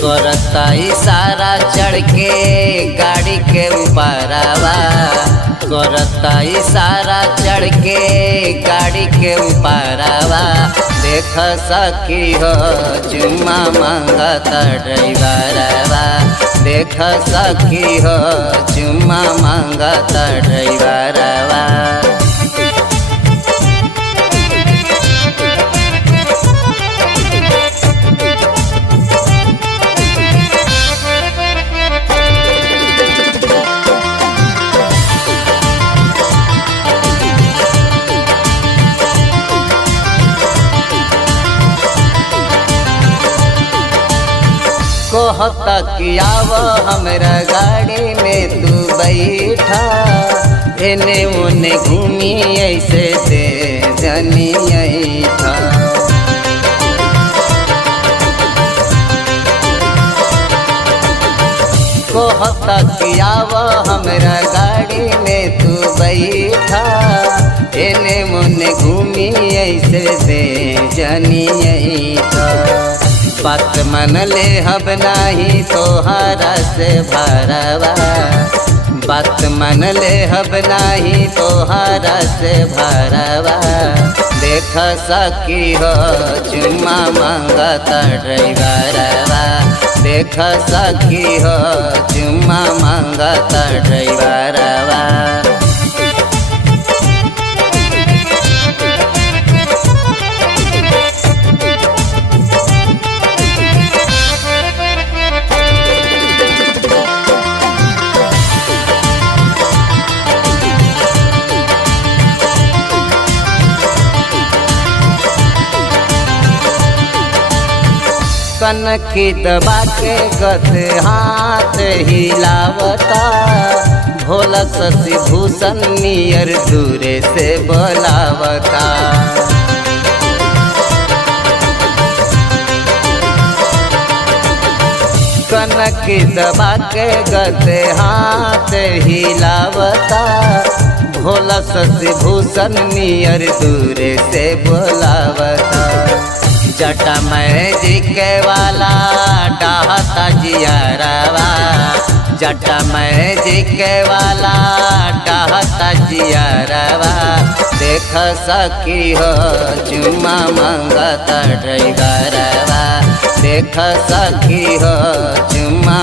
करता इशारा चढ़ के गाड़ी के ऊपरवा, करता इशारा चढ़ के गाड़ी के ऊपरवा। देख सकी हो चुम्मा मांगता ड्राइवरवा, देख सकी हो चुम्मा मांगता ड्राइवरवा। कहता कि आव हमरा गाड़ी में तू बैठा, एने ओने घूमी ऐसे दे जनी ऐठा। कहता कि आव हमरा गाड़ी में तू बैठा, एने ओने घूमी ऐसे दे जनी ऐठा। बात मन ले हब नाही तोहरा से भरवा, बात मन ले हब नाही तोहरा से भरवा। देख सकी हो चुम्मा मांगता ड्राइवरवा, देख सकी हो चुम्मा मांगता ड्राइवरवा। कनखी दबा के गत हाथ हिलावता, भोला शशि भूषण नियर दूरे से बोलावता। कनखी दबा के गत हाथ हिलावता, भोला शशि भूषण नियर दूरे से बोलावता। जटा मैजिक वाला डाहता जियरवा, जटा मैजिक वाला डाहता जियरवा। देख सकी हो चुम्मा मांगता ड्राइवरवा, देख सकी हो चुम्मा